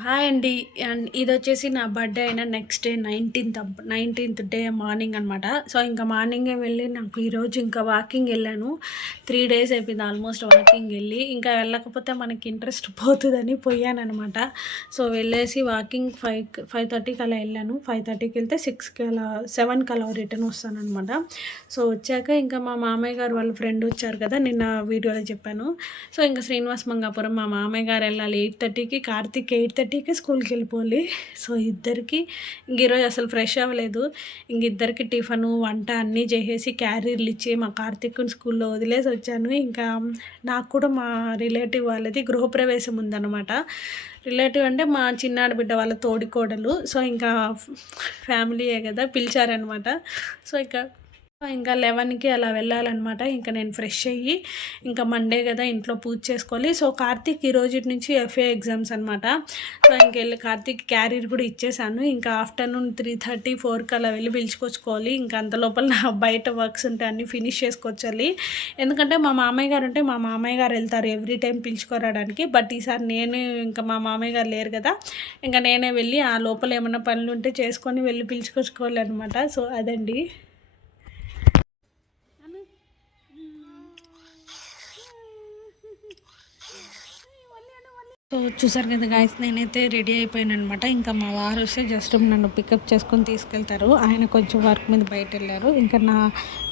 Hi అండి. And ఇదొచ్చేసి నా birthday అయిన next day 19th day morning అనమాట. సో ఇంకా మార్నింగే వెళ్ళి నాకు ఈరోజు ఇంకా వాకింగ్ వెళ్ళాను. 3 days అయిపోయింది ఆల్మోస్ట్ వాకింగ్ వెళ్ళి. ఇంకా వెళ్ళకపోతే మనకి ఇంట్రెస్ట్ పోతుందని పోయానమాట. సో వెళ్ళేసి వాకింగ్ 5:30కి అలా వెళ్ళాను. 5:30కి వెళ్తే 6కి అలా 7కి అలా రిటర్న్ వస్తానమాట. సో వచ్చాక ఇంకా మా మామయ్య గారు వాళ్ళ ఫ్రెండ్ వచ్చారు కదా, నిన్న వీడియోలో చెప్పాను. సో ఇంకా శ్రీనివాస్ మంగాపురం మా మామయ్య గారు వెళ్ళాలి 8:30కి, కార్తీక్ 8:30కి స్కూల్కి వెళ్ళిపోవాలి. సో ఇద్దరికి ఇంక ఈరోజు అసలు ఫ్రెష్ అవ్వలేదు. ఇంక ఇద్దరికి టిఫను వంట అన్నీ చేసేసి క్యారీర్లు ఇచ్చి మా కార్తీక్ని స్కూల్లో వదిలేసి వచ్చాను. ఇంకా నాకు కూడా మా రిలేటివ్ వాళ్ళది గృహప్రవేశం ఉందన్నమాట. రిలేటివ్ అంటే మా చిన్నాడు బిడ్డ వాళ్ళ తోడికోడలు. సో ఇంకా ఫ్యామిలీయే కదా, పిలిచారనమాట. సో ఇంకా 11కి అలా వెళ్ళాలన్నమాట. ఇంకా నేను ఫ్రెష్ అయ్యి ఇంకా మండే కదా ఇంట్లో పూజ చేసుకోవాలి. సో కార్తీక్ ఈ రోజు నుంచి ఎఫ్ఏ ఎగ్జామ్స్ అనమాట. సో ఇంకెళ్ళి కార్తీక్ క్యారీర్ కూడా ఇచ్చేసాను. ఇంకా ఆఫ్టర్నూన్ 3:30, 4కి అలా వెళ్ళి పిలుచుకొచ్చుకోవాలి. ఇంకా అంత లోపల నా బయట వర్క్స్ ఉంటే అన్నీ ఫినిష్ చేసుకొచ్చాలి. ఎందుకంటే మా మామయ్య గారు ఉంటే మా మామయ్య గారు వెళ్తారు ఎవ్రీ టైం పిలుచుకోరాడానికి. బట్ ఈసారి నేను ఇంకా మా మామయ్య గారు లేరు కదా, ఇంకా నేనే వెళ్ళి ఆ లోపల ఏమైనా పనులు ఉంటే చేసుకొని వెళ్ళి పిలుచుకొచ్చుకోవాలి అనమాట. సో అదండి. సో చూసారు కదా గాయస్, నేనైతే రెడీ అయిపోయాను అనమాట. ఇంకా మా వారు వస్తే జస్ట్ నన్ను పికప్ చేసుకొని తీసుకెళ్తారు. ఆయన కొంచెం వర్క్ మీద బయట వెళ్ళారు.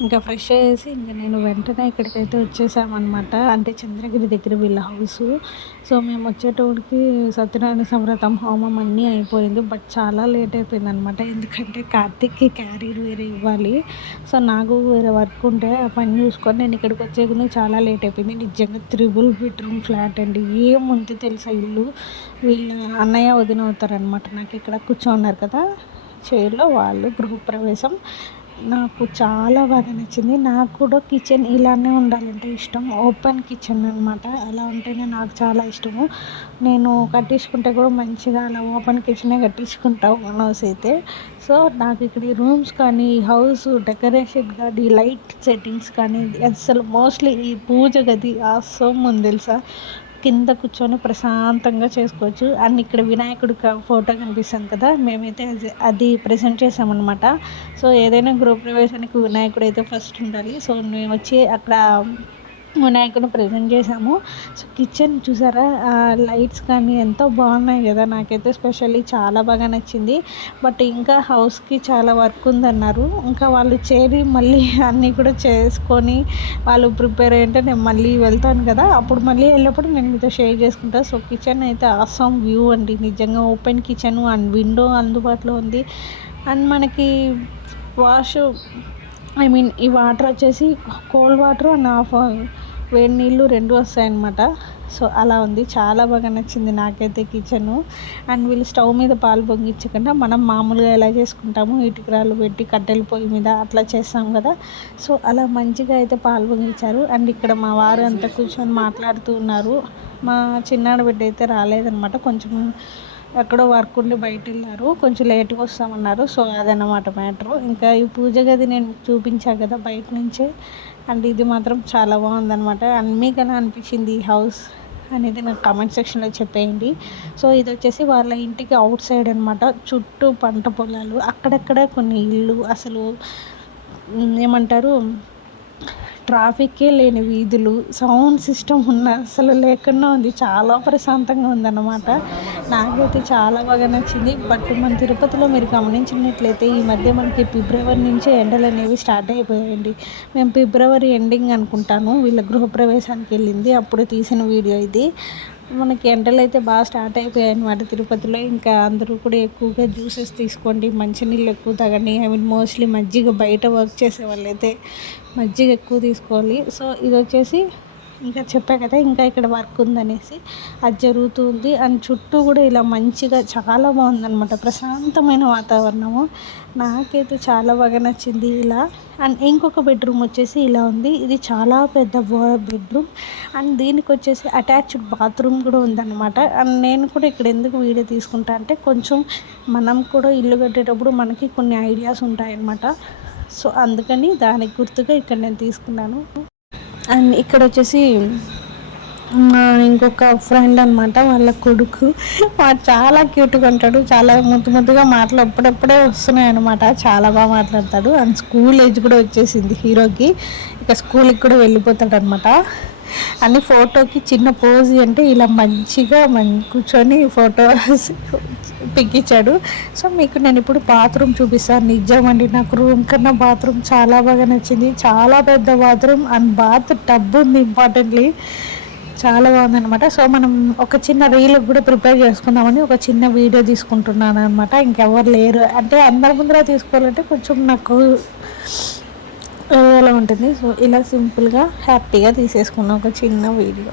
ఇంకా ఫ్రెష్ అయ్యేసి ఇంకా నేను వెంటనే ఇక్కడికైతే వచ్చేసామన్నమాట. అంటే చంద్రగిరి దగ్గర వీళ్ళ హౌస్. సో మేము వచ్చేటోడికి సత్యనారాయణ సంవ్రతం హోమం అన్నీ అయిపోయింది. బట్ చాలా లేట్ అయిపోయింది అనమాట. ఎందుకంటే కార్తీక్కి క్యారీర్ వేరే ఇవ్వాలి. సో నాకు వేరే వర్క్ ఉంటే ఆ పని చూసుకొని నేను ఇక్కడికి వచ్చేది చాలా లేట్ అయిపోయింది. నిజంగా 3 bedroom ఫ్లాట్ అండి. ఏముంది తెలుసా ఇల్లు. వీళ్ళ అన్నయ్య వదిన అవుతారనమాట. నాకు ఇక్కడ కూర్చోన్నారు కదా చైర్లో, వాళ్ళు గృహప్రవేశం. నాకు చాలా బాగా నచ్చింది. నాకు కూడా కిచెన్ ఇలానే ఉండాలంటే ఇష్టం. ఓపెన్ కిచెన్ అనమాట. అలా ఉంటేనే నాకు చాలా ఇష్టము. నేను కట్టించుకుంటే కూడా మంచిగా అలా ఓపెన్ కిచెనే కట్టించుకుంటాను ఓన్ హౌస్ అయితే. సో నాకు ఇక్కడ ఈ రూమ్స్ కానీ, ఈ హౌస్ డెకరేషన్ కానీ, లైట్ సెట్టింగ్స్ కానీ, అసలు మోస్ట్లీ ఈ పూజ గది ఆసమ్ ఉంది తెలుసా. కింద కూర్చొని ప్రశాంతంగా చేసుకోవచ్చు. అండ్ ఇక్కడ వినాయకుడి ఫోటో కనిపిస్తుంది కదా, మేమైతే అది ప్రజెంట్ చేసామన్నమాట. సో ఏదైనా గృహప్రవేశానికి వినాయకుడు అయితే ఫస్ట్ ఉండాలి. సో మేము వచ్చి అక్కడ వినాయకుడిని ప్రజెంట్ చేసాము. సో కిచెన్ చూసారా, లైట్స్ కానీ ఎంతో బాగున్నాయి కదా. నాకైతే స్పెషల్లీ చాలా బాగా నచ్చింది. బట్ ఇంకా హౌస్కి చాలా వర్క్ ఉందన్నారు. ఇంకా వాళ్ళు చేరి మళ్ళీ అన్నీ కూడా చేసుకొని వాళ్ళు ప్రిపేర్ అయ్యంటే నేను మళ్ళీ వెళ్తాను కదా, అప్పుడు మళ్ళీ వెళ్ళినప్పుడు నేను మీతో షేర్ చేసుకుంటాను. సో కిచెన్ అయితే ఆసమ్ వ్యూ అండి. నిజంగా ఓపెన్ కిచెన్ అండ్ విండో అందుబాటులో ఉంది. అండ్ మనకి ఈ వాటర్ వచ్చేసి కోల్డ్ వాటర్ అండ్ వేడి నీళ్ళు 2 వస్తాయన్నమాట. సో అలా ఉంది. చాలా బాగా నచ్చింది నాకైతే కిచెను. అండ్ వీళ్ళు స్టవ్ మీద పాలు పొంగించకుండా మనం మామూలుగా ఎలా చేసుకుంటాము, ఇటుకరాలు పెట్టి కట్టెల పొయ్యి మీద అట్లా చేస్తాం కదా. సో అలా మంచిగా అయితే పాలు పొంగించారు. అండ్ ఇక్కడ మా వారు అంతా కూర్చొని మాట్లాడుతూ ఉన్నారు. మా చిన్నాడు బిడ్డ అయితే రాలేదనమాట. కొంచెం ఎక్కడో వర్క్ ఉండి బయట వెళ్ళారు. కొంచెం లేట్గా వస్తామన్నారు. సో అదన్నమాట మ్యాటరు. ఇంకా ఈ పూజ గది నేను చూపించాను కదా బయట నుంచే. అండ్ ఇది మాత్రం చాలా బాగుందనమాట. అండ్ మీకు ఎలా అనిపించింది ఈ హౌస్ అనేది నాకు కామెంట్ సెక్షన్లో చెప్పేయండి. సో ఇది వచ్చేసి వాళ్ళ ఇంటికి అవుట్ సైడ్ అనమాట. చుట్టూ పంట పొలాలు, అక్కడక్కడ కొన్ని ఇల్లు, అసలు ఏమంటారు ట్రాఫిక్కే లేని వీధులు, సౌండ్ సిస్టమ్ అసలు లేకుండా ఉంది. చాలా ప్రశాంతంగా ఉందన్నమాట. నాకైతే చాలా బాగా నచ్చింది. బట్ మన తిరుపతిలో మీరు గమనించినట్లయితే ఈ మధ్య మనకి ఫిబ్రవరి నుంచే ఎండలు అనేవి స్టార్ట్ అయిపోయాయండి. మేము ఫిబ్రవరి ఎండింగ్ అనుకుంటాను వీళ్ళ గృహప్రవేశానికి వెళ్ళింది, అప్పుడు తీసిన వీడియో ఇది. మనకి ఎండలు అయితే బాగా స్టార్ట్ అయిపోయాయి అన్నమాట తిరుపతిలో. ఇంకా అందరూ కూడా ఎక్కువగా జ్యూసెస్ తీసుకోండి, మంచినీళ్ళు ఎక్కువ తాగండి. మోస్ట్లీ మజ్జిగ, బయట వర్క్ చేసే వాళ్ళైతే మజ్జిగ ఎక్కువ తీసుకోవాలి. సో ఇది వచ్చేసి ఇంకా చెప్పా కదా, ఇంకా ఇక్కడ వర్క్ ఉందనేసి అది జరుగుతుంది. అండ్ చుట్టూ కూడా ఇలా మంచిగా చాలా బాగుందన్నమాట. ప్రశాంతమైన వాతావరణము. నాకైతే చాలా బాగా నచ్చింది ఇలా. అండ్ ఇంకొక బెడ్రూమ్ వచ్చేసి ఇలా ఉంది. ఇది చాలా పెద్ద బెడ్రూమ్. అండ్ దీనికి వచ్చేసి అటాచ్డ్ బాత్రూమ్ కూడా ఉందన్నమాట. అండ్ నేను కూడా ఇక్కడ ఎందుకు వీడియో తీసుకుంటా అంటే, కొంచెం మనం కూడా ఇల్లు కట్టేటప్పుడు మనకి కొన్ని ఐడియాస్ ఉంటాయన్నమాట. సో అందుకని దానికి గుర్తుగా ఇక్కడ నేను తీసుకున్నాను. అండ్ ఇక్కడ వచ్చేసి ఇంకొక ఫ్రెండ్ అనమాట, వాళ్ళ కొడుకు. వాడు చాలా క్యూట్గా ఉంటాడు, చాలా ముద్దు ముద్దుగా మాటలు ఎప్పుడెప్పుడే వస్తున్నాయి అనమాట. చాలా బాగా మాట్లాడతాడు. అండ్ స్కూల్ ఏజ్ కూడా వచ్చేసింది హీరోకి, ఇక స్కూల్కి కూడా వెళ్ళిపోతాడు అనమాట. అన్ని ఫోటోకి చిన్న పోజ్ అంటే ఇలా మంచిగా కూర్చొని ఫోటో పిక్కిచ్చాడు. సో మీకు నేను ఇప్పుడు బాత్రూమ్ చూపిస్తాను. నిజమండి, నాకు రూమ్ కన్నా బాత్రూమ్ చాలా బాగా నచ్చింది. చాలా పెద్ద బాత్రూమ్ అండ్ బాత్ టబ్ ఉంది ఇంపార్టెంట్లీ, చాలా బాగుందనమాట. సో మనం ఒక చిన్న రీల్ కూడా ప్రిపేర్ చేసుకుందామని ఒక చిన్న వీడియో తీసుకుంటున్నాను అనమాట. ఇంకెవరు లేరు అంటే అందరి ముందర తీసుకోవాలంటే కొంచెం నాకు ఎలా ఉంటుంది. సో ఇలా సింపుల్గా హ్యాపీగా తీసేసుకున్నాం ఒక చిన్న వీడియో.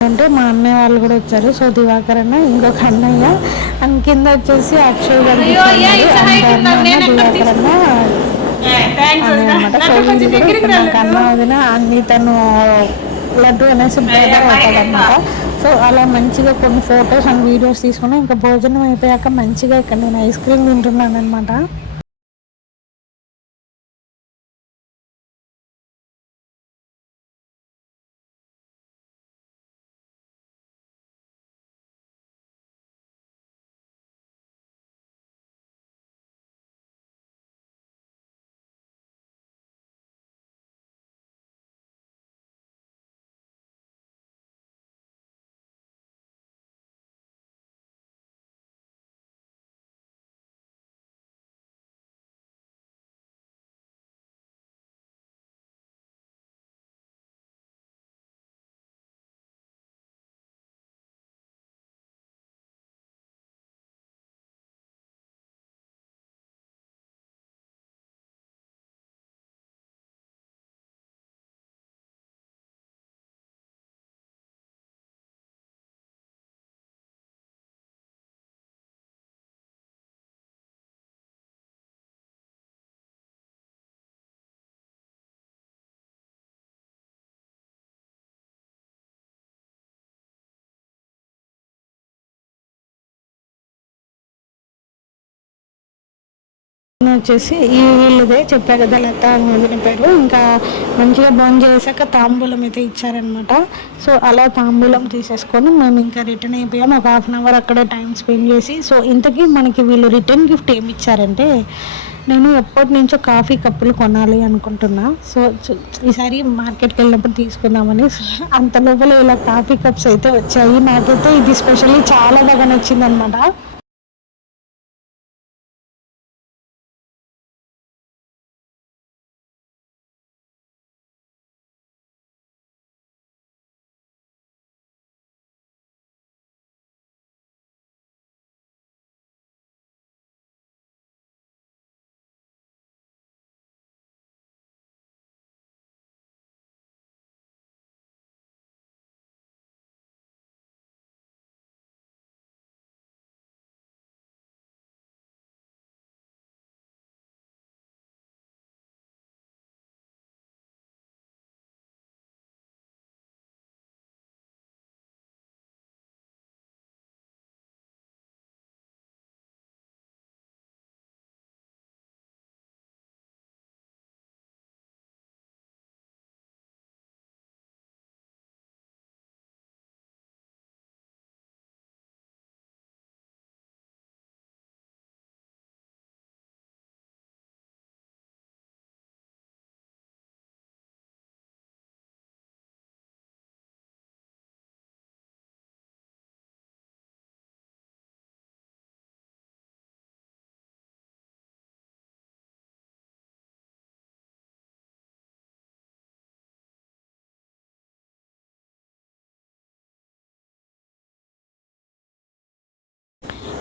అంటే మా అన్నయ్య వాళ్ళు కూడా వచ్చారు. సో దివాకర్ అన్న, ఇంకొక అన్నయ్య, అండ్ కింద వచ్చేసి అక్షయ్ గారు దివాకర్ అన్న అని అనమాట. సో వీళ్ళు నాకు అన్న వదిన అన్ని తను లడ్డు అనేసి బ్రదర్ అవుతాడనమాట. సో అలా మంచిగా కొన్ని ఫొటోస్ అండ్ వీడియోస్ తీసుకుని ఇంకా భోజనం అయిపోయాక మంచిగా ఇక్కడ నేను ఐస్ క్రీమ్ తింటున్నాను అనమాట. వచ్చేసి ఈ వీళ్ళదే చెప్పా కదా లత వదిన పేరు. ఇంకా మంచిగా బంద్ చేశాక తాంబూలం అయితే ఇచ్చారనమాట. సో అలా తాంబూలం తీసేసుకొని మేము ఇంకా రిటర్న్ అయిపోయాం. ఒక 1/2 అవర్ అక్కడే టైం స్పెండ్ చేసి. సో ఇంతకీ మనకి వీళ్ళు రిటర్న్ గిఫ్ట్ ఏమి ఇచ్చారంటే, నేను ఎప్పటి నుంచో కాఫీ కప్పులు కొనాలి అనుకుంటున్నా. సో ఈసారి మార్కెట్కి వెళ్ళినప్పుడు తీసుకుందామని. అంత లోపల ఇలా కాఫీ కప్స్ అయితే వచ్చాయి. నాకైతే ఇది స్పెషల్లీ చాలా బాగా నచ్చింది అనమాట.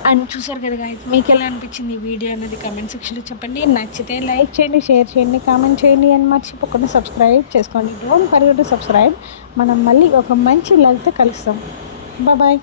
అండ్ చూసారు కదా గైస్, మీకు ఎలా అనిపించింది ఈ వీడియో అనేది కామెంట్ సెక్షన్లో చెప్పండి. నచ్చితే లైక్ చేయండి, షేర్ చేయండి, కామెంట్ చేయండి, అని మర్చిపోకుండా సబ్స్క్రైబ్ చేసుకోండి. Don't forget to subscribe. మనం మళ్ళీ ఒక మంచి లవ్తో కలుస్తాం. బాయ్.